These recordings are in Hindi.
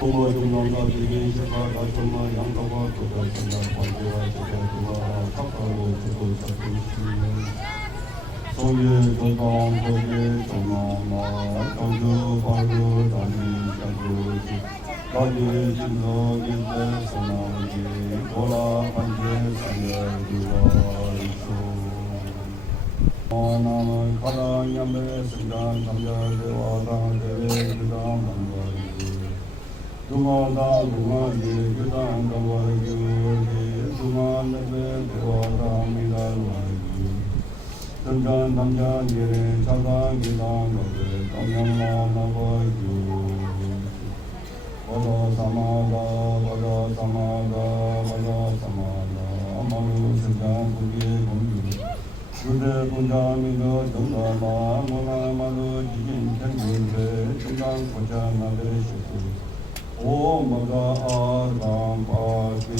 동거 동남아 지금 제가 나중에 양가와 도달한다 관계와 도달과 각각의 주도 작품시는 소유 도당 거기 동남아 경주 발로 다니 자주지 가지 진로기대 소나기 보라 관계 살려주라 있어 원함을 가랑 양배 승단 삼자대와 당대회 주당 만가리 두마다 두마디 그당 당와규 두마네베 대와당미다 와규 등단 담자 예레 차당 기당 거베 동양마 나와규 바다 사마다 바다 사마다 바다 사마다 아마루 승단 구기 공유 유대 군자미도 정다마 모나마도 지진 ten문대 중간 고자나데 시수 오 마가 아람 파티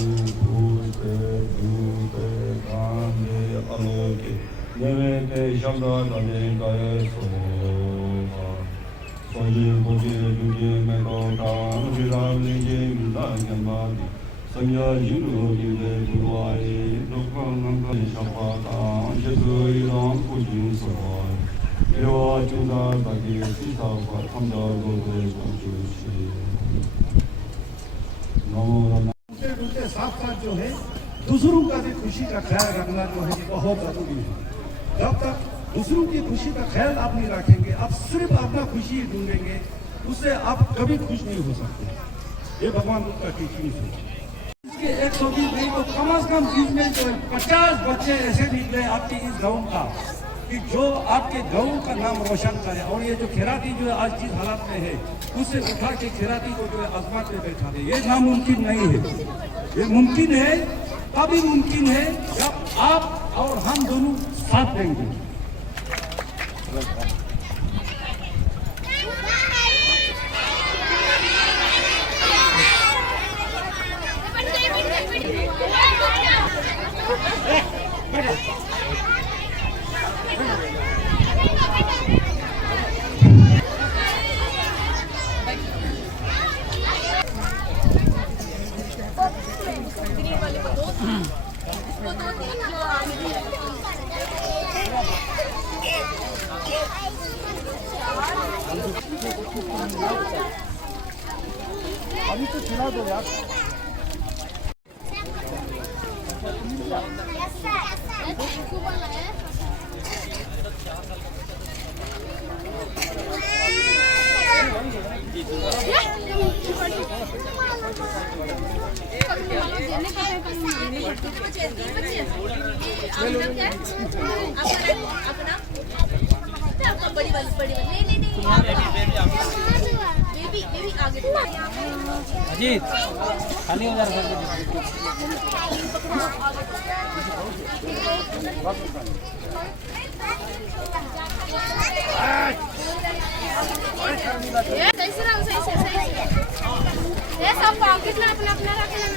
두세 두세 간데 알로게 예외대 샴다다네 가에 소가 소지 고지 주지 메도 당 지람리지 밀당견마디 선여 인루 유대 구와이 녹광한간 샤파당 제수이랑 구진소와 여 중다다기 시사과 탐자로의 정주시 दूसरे साथ साथ जो है दूसरों का भी खुशी का ख्याल रखना जो है बहुत जरूरी है। जब तक दूसरों की खुशी का ख्याल आप नहीं रखेंगे, आप सिर्फ अपना खुशी ढूंढेंगे, उससे आप कभी खुश नहीं हो सकते। ये भगवान बुद्ध का टीचिंग है। इसके 120 नहीं तो कम से कम इसमें जो 50 बच्चे ऐसे निकले आपके इस गाँव का कि जो आपके गाँव का नाम रोशन करे। और ये जो खैराती जो है आज जिस हालत में है उससे उठा के खैराती को जो है आसमान पे बैठा दे, ये नामुमकिन नहीं है। ये मुमकिन है, तभी मुमकिन है जब आप और हम दोनों साथ देंगे। अभी तो खिला दो यार। बड़ी वाली नहीं बेबी आगे अजीत खाली हो जा रहा सही ये सब पॉकेट में अपना अपना रखना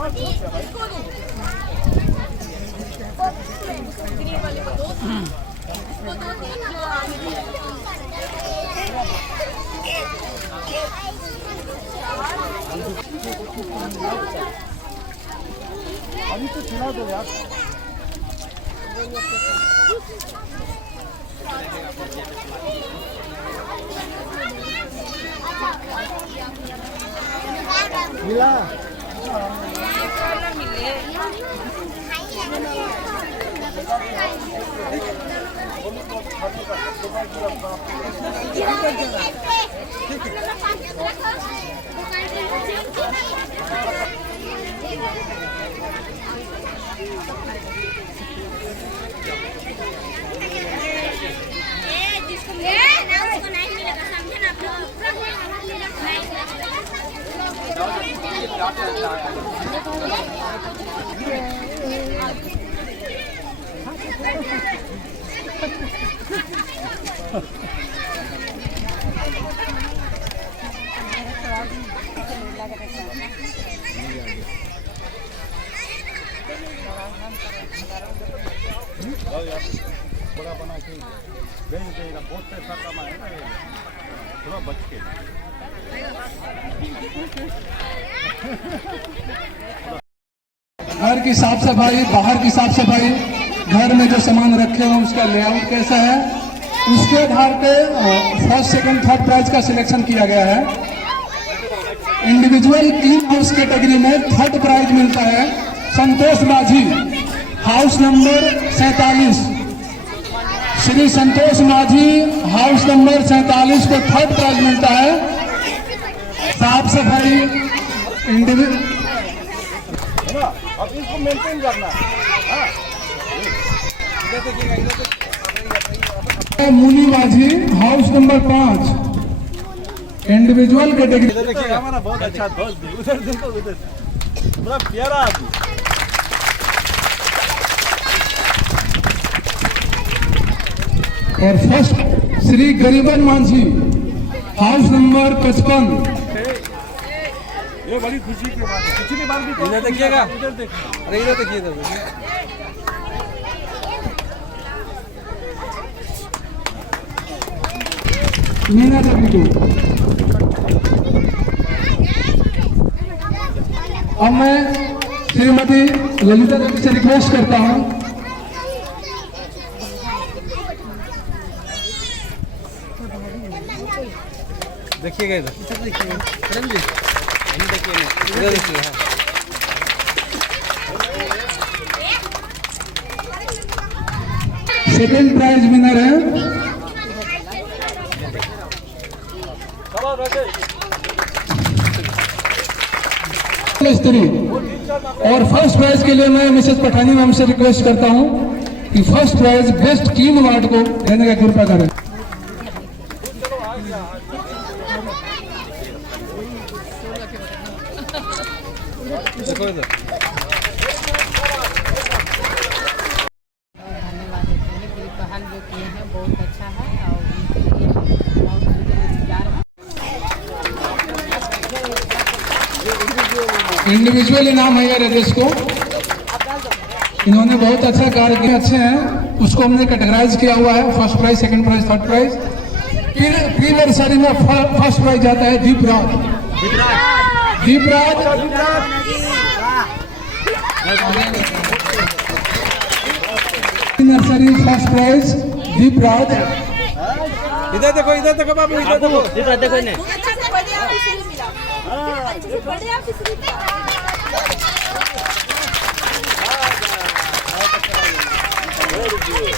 इसको दो ग्रीन वाले को दो इसको दो तीन जो आगे अभी तो खिला दो यार। मिला बड़ा बना के बेच देगा, बहुत पैसा कमाएगा ये, थोड़ा बच के। घर की साफ सफाई, बाहर की साफ सफाई, घर में जो सामान रखे हो उसका लेआउट कैसा है, उसके आधार पे फर्स्ट सेकंड थर्ड प्राइज का सिलेक्शन किया गया है। इंडिविजुअल टीम हाउस कैटेगरी में थर्ड प्राइज मिलता है संतोष माझी, हाउस नंबर 47। श्री संतोष माझी हाउस नंबर 47 को थर्ड प्राइज मिलता है। साफ सफाई इंडिविजुअल, अब इसको मेंटेन करना है। मुनी माझी हाउस नंबर 5 इंडिविजुअल कैटेगरी। इधर देखिए हमारा बहुत अच्छा दोस्त भी, उधर देखो, उधर बड़ा प्यारा आदमी। और फर्स्ट श्री गरीबन मांझी हाउस नंबर 55। ये बड़ी खुशी की बात है। पिछली बार भी इधर देखिएगा, इधर देखिए। अरे इधर देखिए, इधर देखिए। मीना देवी को। अब मैं श्रीमती ललिता देवी से रिक्वेस्ट करता हूं, देखिएगा इधर, इधर देखिएगा प्रेम जी, नहीं देखिए, इधर देखिए। सेकेंड प्राइज विनर है स्त्री। और फर्स्ट प्राइज के लिए मैं मिसेस पठानी मैम से रिक्वेस्ट करता हूं कि first prize best team award को देने का कृपा करें। देखो इधर। धन्यवाद देते हैं कि पहल जो किए हैं बहुत अच्छा है और उनके लिए बहुत इंतजार है। इंडिविजुअल इनाम है यार इसको, इन्होंने बहुत अच्छा कार्य किया, अच्छे हैं, उसको हमने कैटेगराइज किया हुआ है, first prize, second prize, third prize. Pre nursery में फर्स्ट प्राइज जाता है Deepraj. Deepraj nursery first prize Deepraj. इधर देखो, इधर देखो बाबू, इधर देखो, इधर देखो इन्हें। अच्छे से बढ़िया ऑफिसरी मिला, अच्छे से बढ़िया ऑफिसरी मिला।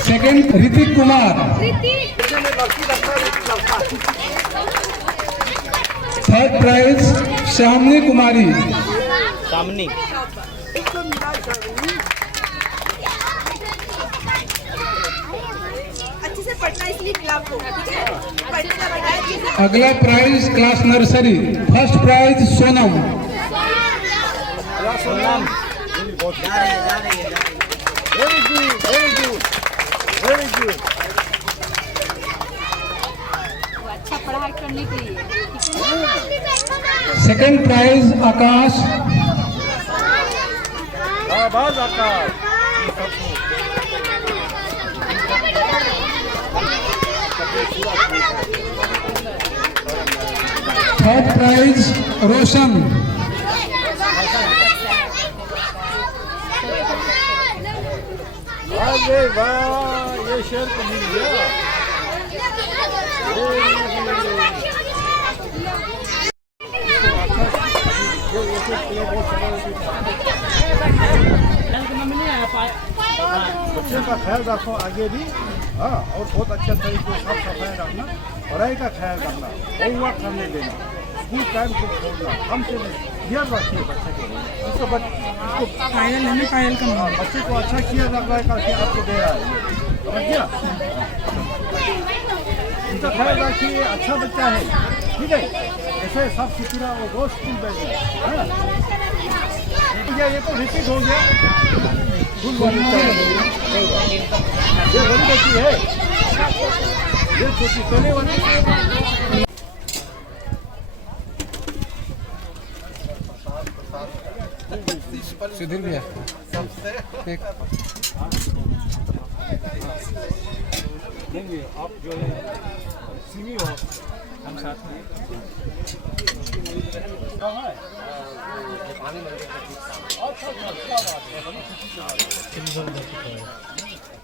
Second Hrithik Kumar. Third prize Shyamni Kumari. सामने अच्छे से पढ़ना इसलिए मिला आपको, ठीक है? पढ़ने का बढ़ाया अच्छे से। अगला prize class nursery, first prize Sonam. Very good, very good, very good. अच्छा पढ़ाई करने के लिए सेकंड प्राइज आकाश। जिंदाबाद आकाश। थर्ड प्राइज रोशन। अरे वाह, ये शेर को मिल गया। बच्चे का ख्याल रखो आगे भी, हाँ, और बहुत अच्छे तरीके से साफ सफाई रखना, पढ़ाई का ख्याल रखना, होमवर्क करने देना, स्कूल टाइम को छोड़ना, हमसे ध्यान रखिए बच्चे को। इसको पायल हमें पायल का बच्चे को अच्छा किया रख रहा है करके आपको दे रहा है, समझ गया? इनका ख्याल रखिए, अच्छा बच्चा है, ठीक है? ऐसे साफ सुथरा वो रोज स्कूल बैठे, ये तो रिपीट हो गया। ये बड़ी बच्ची है, ये छोटी सोने वाली। सुधीर भैया देंगे आप जो है सीमी हो, हम साथ में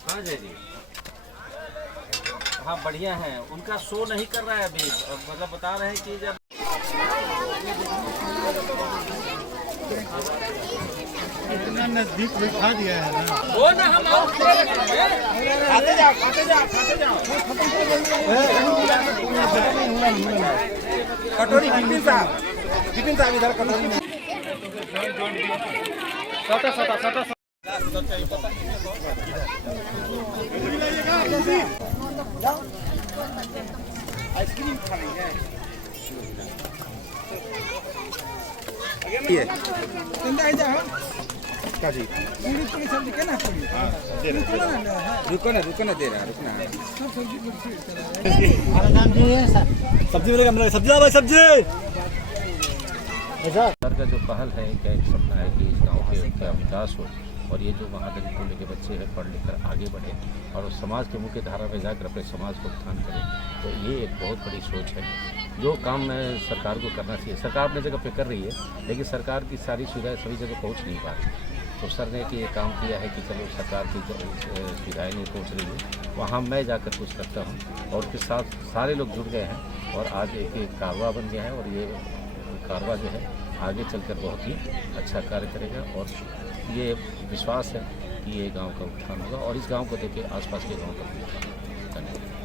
हाँ जय जी, हाँ बढ़िया है। उनका शो नहीं कर रहा है अभी, मतलब बता रहे हैं कि जब इतना नजदीक बिठा दिया है ना, वो ना हम खाते जाओ खाते जाओ खाते जाओ। कटोरी विपिन साहब इधर कटोरी में आइसक्रीम खानी है। क्या जी? रुको ना दे रहा रुकना। सब्जी मेरे कमरे, सब्जी भाई सब्जी। सरकार का जो पहल है, क्या एक सपना है कि इस गांव का विकास हो और ये जो वहाँ के स्कूल के बच्चे हैं पढ़ लिख कर आगे बढ़े और समाज के मुख्य धारा में जाकर अपने समाज को उत्थान करें, तो ये एक बहुत बड़ी सोच है। जो काम सरकार को करना चाहिए, सरकार अपनी जगह पे कर रही है, लेकिन सरकार की सारी सुविधाएं सभी जगह पहुँच नहीं पा रही। तो सर ने कि ये काम किया है कि चलो सरकार की सुविधाएँ नहीं पहुँच रही है, वहाँ मैं जाकर कुछ करता हूँ और उसके साथ सारे लोग जुड़ गए हैं और आज एक कारवा बन गया है और ये कारवा जो है आगे चलकर बहुत ही अच्छा कार्य करेगा और ये विश्वास है कि ये गांव का उत्थान होगा और इस गांव को देखे आसपास के गांव का भी उत्थान होगा।